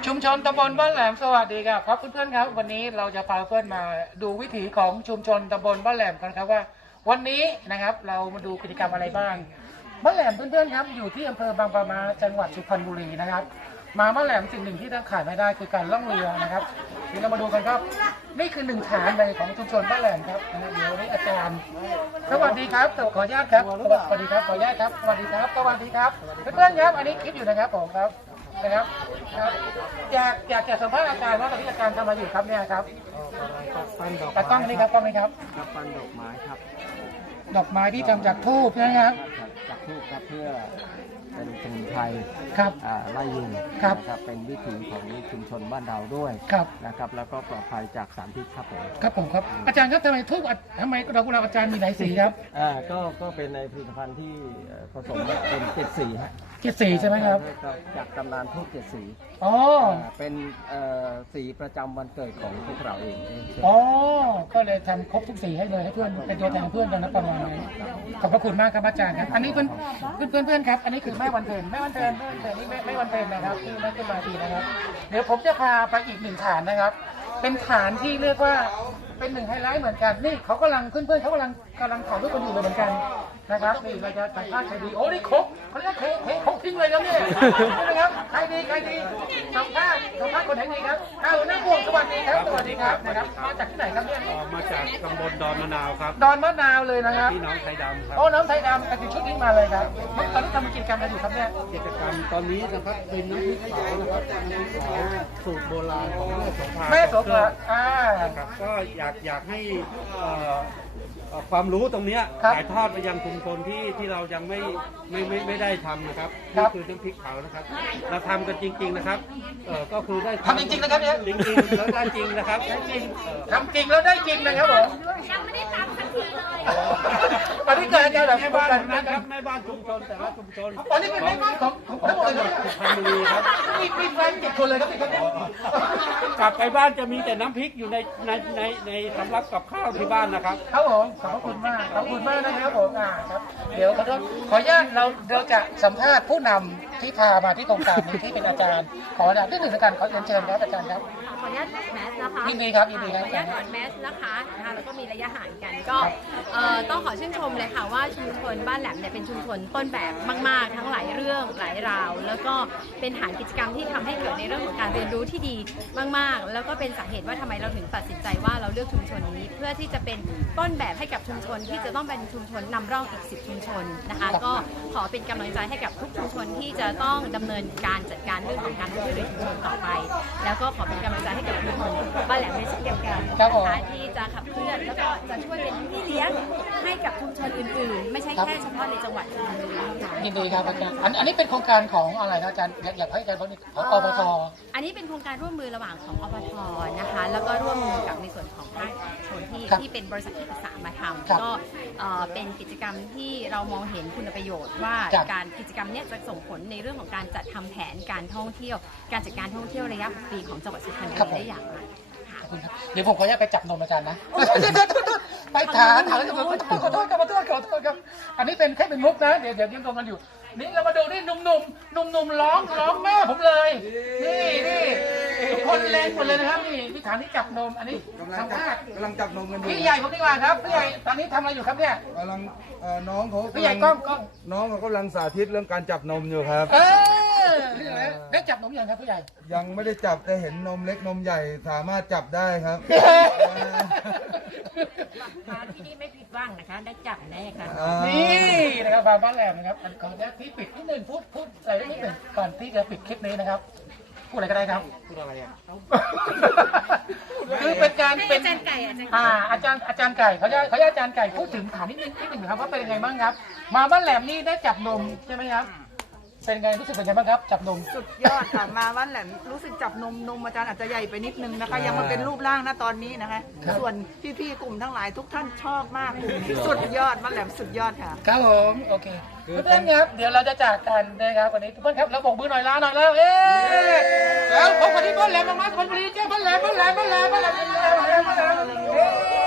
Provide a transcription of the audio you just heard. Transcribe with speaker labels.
Speaker 1: ชุมชนตำบลบ้านแหลมสวัสดีครับเพื่อนๆครับวันนี้เราจะพาเพื่อนมาดูวิถีของชุมชนตำบลบ้านแหลมกันครับว่าวันนี้นะครับเรามาดูกิจกรรมอะไรบ้างบ้านแหลมเพื่อนๆครับอยู่ที่อำเภอบางปะมาจังหวัดสุพรรณบุรีนะครับมาบ้านแหลมสิ่งหนึ่งที่ต้องขาดไม่ได้คือการล่องเรือนะครับเดี๋ยวเรามาดูกันครับนี่คือหนึ่งฐานในของชุมชนบ้านแหลมครับเดี๋ยวนี้อาจารย์สวัสดีครับขออนุญาตครับสวัสดีครับขออนุญาตครับสวัสดีครับสวัสดีครับเพื่อนๆครับอันนี้คลิปอยู่นะครับผมครับนะครับอยากจะสัมภาษณ์อาจารย์ว่าตอนนี้อาจารย์ทำอะไรอยู่ครับเนี่ยครับ
Speaker 2: ปั้นดอก
Speaker 1: แต่ต้องนี่ครับต้องไหมครับ
Speaker 2: ปั้นดอกไม้ครับ
Speaker 1: ดอกไม้ที่ทำจากธูปนะครับ
Speaker 2: จากธูปครับเพื่อเป็นสมุนไพร
Speaker 1: ครับ
Speaker 2: ไล่ยุง
Speaker 1: ครับ
Speaker 2: นะครับเป็นวิถีของชุมชนบ้านเราด้วย
Speaker 1: ครับ
Speaker 2: นะครับแล้วก็ปลอดภัยจากสารพิษครับผม
Speaker 1: ครับผมครับอาจารย์ครับทำไมธูปทำไมดอกกุหลาบอาจารย์มีหลายสีครับ
Speaker 2: ก็เป็นในผลิตภัณฑ์ที่ผสมเป็น7 สีฮะ
Speaker 1: 7 สีใช่ไหมครับ
Speaker 2: จากตำนานธูป7 สี
Speaker 1: อ๋อ
Speaker 2: เป็นสีประจำวันเกิดของพวกเราเอง
Speaker 1: อ๋อก็เลยทำครบทุกสีให้เลยให้เพื่อนเป็นตัวแทนเพื่อนกันนะประมาณนี้ขอบพระคุณมากครับอาจารย์ครับอันนี้เพื่อนครับอันนี้คือแม่วันเพ็ญนี่แม่วันเพ็ญนะครับที่แม่ขึ้นมาทีนะครับเดี๋ยวผมจะพาไปอีกหนึ่งฐานนะครับเป็นฐานที่เรียกว่าเป็นหนึ่งไฮไลท์เหมือนกันนี่เขากำลังเพื่อนเขากำลังถ่ายรูปกันอยู่เลยเหมือนกันนะครับนี่เราจะถ่ายภาพใครดีโอ้นี่ครบเขาเรียกครบทิ้งเลยแล้วเนี่ยนะครับใครดีสัมภาษณ์คนไหนดีครับหน้าพวงสวัสดีครับนะครับมาจากที่ไหนครับเนี่ย
Speaker 3: มาจากตำบลดอนมะนาวครับ
Speaker 1: ดอนมะนาวเลยนะครับ
Speaker 3: พี่น้องไทยดำครับ
Speaker 1: โอ้น้องไทยดำกันอยู่ชุดนี้มาเลยครับตอนนี้ทำกิจกรรมอะไรอยู่ครับเนี่ย
Speaker 3: กิจกรรมตอนนี้นะครับเป็นน้ำพริกเผานะครับน้ำพริกเผาสูตรโบราณของแม่โสภาครับก็อยากให้ความรู้ตรงนี้ถ่ายทอดไปยังชุมชนที่เรายังไม่ได้ทำนะครับนี่คือน้ำพริกเผานะครับเราทำกันจริงๆนะครับก็คือได้
Speaker 1: ทำจริงๆนะครับเนี่ย
Speaker 3: จริงๆแล้วได้จริงนะครับ
Speaker 1: ได้จริงทำจริงแล้วได้จริงนะครับผม
Speaker 4: ยังไม่ได้ทำสักทีเลย
Speaker 1: ตอนนี้เกิดอะไรแบบ
Speaker 3: แม่บ้านนะครับแม่บ้านชุมชนแต่ละชุมชน
Speaker 1: ตอนนี้เป็นแม่บ้านของทั้งหมดเลย
Speaker 3: สุพรรณบุรีครับ
Speaker 1: มีแฟน7 คนเลยครับพี่ครับ
Speaker 3: กลับไปบ้านจะมีแต่น้ำพริกอยู่ในสำรับกับข้าวที่บ้านนะครับ
Speaker 1: ครับผมขอบคุณมากนะครับผมครับเดี๋ยวขออนุญาตเราจะสัมภาษณ์ผู้นำที่พามาที่โครงการนี้ที่เป็นอาจารย์ขออนุญาตนิดหนึ่งในการขอเชิญครับอาจารย์ครับ
Speaker 4: ขออนุญาตถอดแมสนะคะ
Speaker 1: ยินดีครับ
Speaker 4: ขออนุญาตถอดแมสนะคะแล้วก็มีระยะห่างกันก็ต้องขอชื่นชมเลยค่ะว่าชุมชนบ้านแหลมเนี่ยเป็นชุมชนต้นแบบมากๆทั้งหลายเรื่องหลายราวแล้วก็เป็นฐานกิจกรรมที่ทำให้เกิดในเรื่องของการเรียนรู้ที่ดีมากๆแล้วก็เป็นสาเหตุว่าทำไมเราถึงตัดสินใจว่าเราเลือกชุมชนนี้เพื่อที่จะเป็นต้นแบบให้กับชุมชนที่จะต้องเป็นชุมชนนำร่องอีก10 ชุมชนนะคะก็ขอเป็นกำลังใจให้กับทุกชุมชนที่จะต้องดำเนินการจัดการเรื่องของการท่องเที่ยวในชุมชนต่อไปแล้วก็ขอเป็นกำลังใจให้กับชุมชนบ้านแหลมในเช่นเดียวกันนะคะที่จะขับเคลื่อนแล้วก็จะช่วยเป็นพี่เลี้ยงให้กับชุมชนอื่นๆไม่ใช่แค่เฉพาะในจังหวัดชลบุรี
Speaker 1: ยินดีครับอาจารย์อันนี้เป็นโครงการของอะไรครับอาจารย์อยากให้อาจารย์ของอบต.
Speaker 4: อันนี้เป็นโครงการร่วมมือระหว่างของอบต.นะคะแล้วก็ร่วมมือกับในส่วนของภาคเอกชนที่เป็นบริษัทที่ปรึกษามาทำก็เป็นกิจกรรมที่เรามองเห็นคุณประโยชน์ว่าการกิจกรรมนี้จะส่งผลในเรื่องของการจัดทำแผนการท่องเที่ยวการจัดการท่องเที่ยวระยะ6 ปีของจังหวัดสุพรรณบุรีได้อย่างไร
Speaker 1: เดี๋ยวผมขออนุญาตไปจับนมอาจารย์นะไปถามแล้วจะขอโทษครับอันนี้เป็นแค่เป็นมุกนะเดี๋ยวยังตรงกันอยู่นี่เรามาดูนี่หนุ่มร้องแม่ผมเลยนี่คนแรงหมดเลยนะครับนี่พี่ฐานที่จับนมอันนี้
Speaker 2: กำลังจับนมกันอยู่
Speaker 1: พี่ใหญ่ผมดีกว่าครับพี่ใหญ่ตอนนี้ทำอะไรอยู่ครับเนี่ย
Speaker 2: กำลังน้องเขา
Speaker 1: พี่ใหญ่กล้อง
Speaker 2: น้องเขากำลังสาธิตเรื่องการจับนมอยู่ครับ
Speaker 1: ได้จับนมยังครับพี่ใหญ่
Speaker 2: ยังไม่ได้จับแต่เห็นนมเล็กนมใหญ่สามารถจับได้ครับ
Speaker 4: มาที่นี่ไม่ผิดหวังนะคะได้จับแน่ค่ะ
Speaker 1: นี่นะครับบ้านแหลมนะครับขออนุญาตที่ปิดนิดนึงพูดอะไรนิดหนึ่งก่อนที่จะปิดคลิปนี้นะครับพูดอะไรก็ได้ครับ
Speaker 3: พูดอะไรอ่ะ
Speaker 1: คือเป็นการเป็น
Speaker 4: อาจารย์ไก่
Speaker 1: อาจารย์ไก่เขาจะอาจารย์ไก่พูดถึงฐานนิดนึงครับว่าเป็นยังไงบ้างครับมาบ้านแหลมนี่ได้จับนมใช่ไหมครับเป็นไงรู้สึกเป็นไงบ้างครับจับนม
Speaker 5: สุดยอดค่ะมาบ้านแหลมรู้สึกจับนมอาจารย์อาจจะใหญ่ไปนิดนึงนะคะยังมาเป็นรูปร่างนะตอนนี้นะคะส่วนพี่ๆกลุ่มทั้งหลายทุกท่านชอบมากสุดยอดบ้านแหลมสุดยอดค่ะ
Speaker 1: ครับผมโอเคเพื่อนครับเดี๋ยวเราจะจากกันนะครับวันนี้เพื่อนครับเราบอกมือหน่อยลาหน่อยแล้วแล้วพบกันที่บ้านแหลมมาคนบุรีเจ้าบ้านแหลม